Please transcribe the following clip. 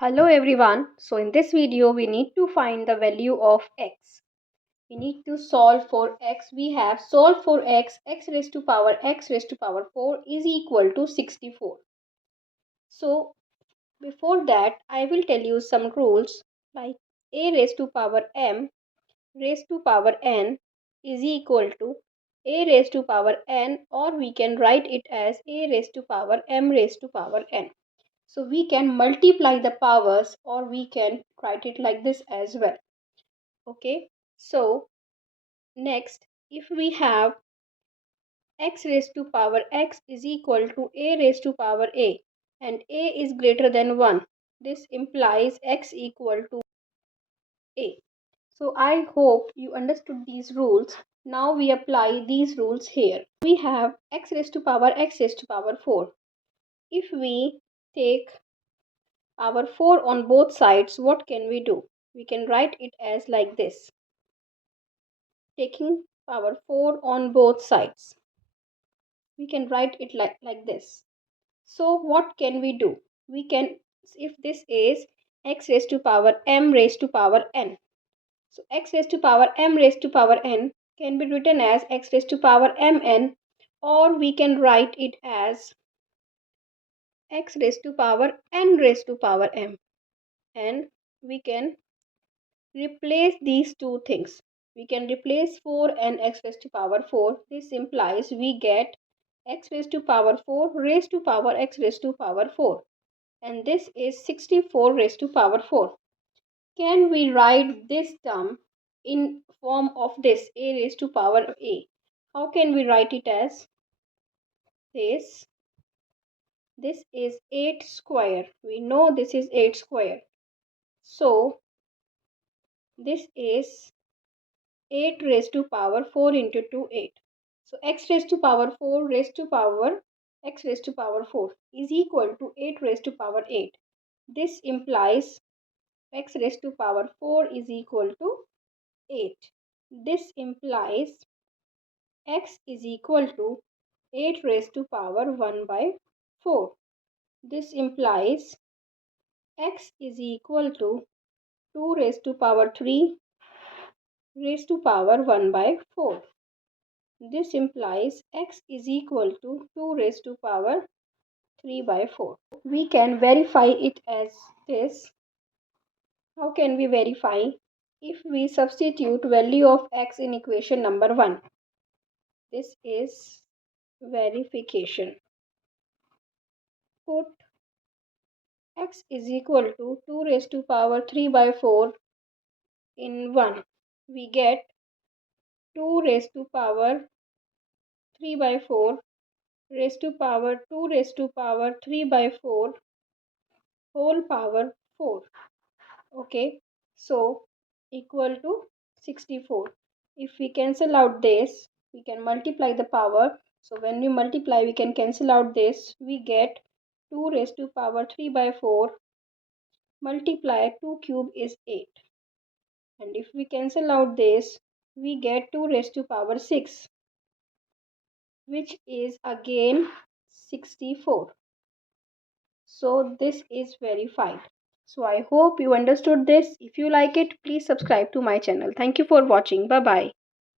Hello everyone. So in this video we need to find the value of x. We need to solve for x. We have solved for x raised to power 4 is equal to 64. So before that I will tell you some rules like a raised to power m raised to power n is equal to a raised to power n, or we can write it as a raised to power m raised to power n. So we can multiply the powers, or we can write it like this as well. Okay. So next, if we have x raised to power x is equal to a raised to power a, and a is greater than 1, this implies x equal to a. So I hope you understood these rules. Now we apply these rules here. We have x raised to power 4. If we take our 4 on both sides, what can we do? We can write it as like this. Taking power 4 on both sides, we can write it like this. So what can we do? We can, if this is x raised to power m raised to power n, so x raised to power m raised to power n can be written as x raised to power mn, or we can write it as x raised to power n raised to power m, and we can replace these two things. We can replace 4 and x raised to power 4. This implies we get x raised to power 4 raised to power x raised to power 4. And this is 64 raised to power 4. Can we write this term in form of this a raised to power a? How can we write it as this? This is 8 square. We know this is 8 square. So this is 8 raised to power 4 into 2, 8. So x raised to power 4 raised to power x raised to power 4 is equal to 8 raised to power 8. This implies x raised to power 4 is equal to 8. This implies x is equal to 8 raised to power 1 by 4. This implies x is equal to 2 raised to power 3 raised to power 1 by 4. This implies x is equal to 2 raised to power 3 by 4. We can verify it as this. How can we verify? If we substitute value of x in equation number 1. This is verification. Put x is equal to 2 raised to power 3 by 4 in 1. We get 2 raised to power 3 by 4 raised to power 2 raised to power 3 by 4 whole power 4. Okay, so equal to 64. If we cancel out this, we can multiply the power. So when we multiply, we can cancel out this. We get 2 raised to power 3 by 4 multiply 2 cube is 8. And if we cancel out this, we get 2 raised to power 6, which is again 64. So this is verified. So I hope you understood this. If you like it, please subscribe to my channel. Thank you for watching. Bye bye.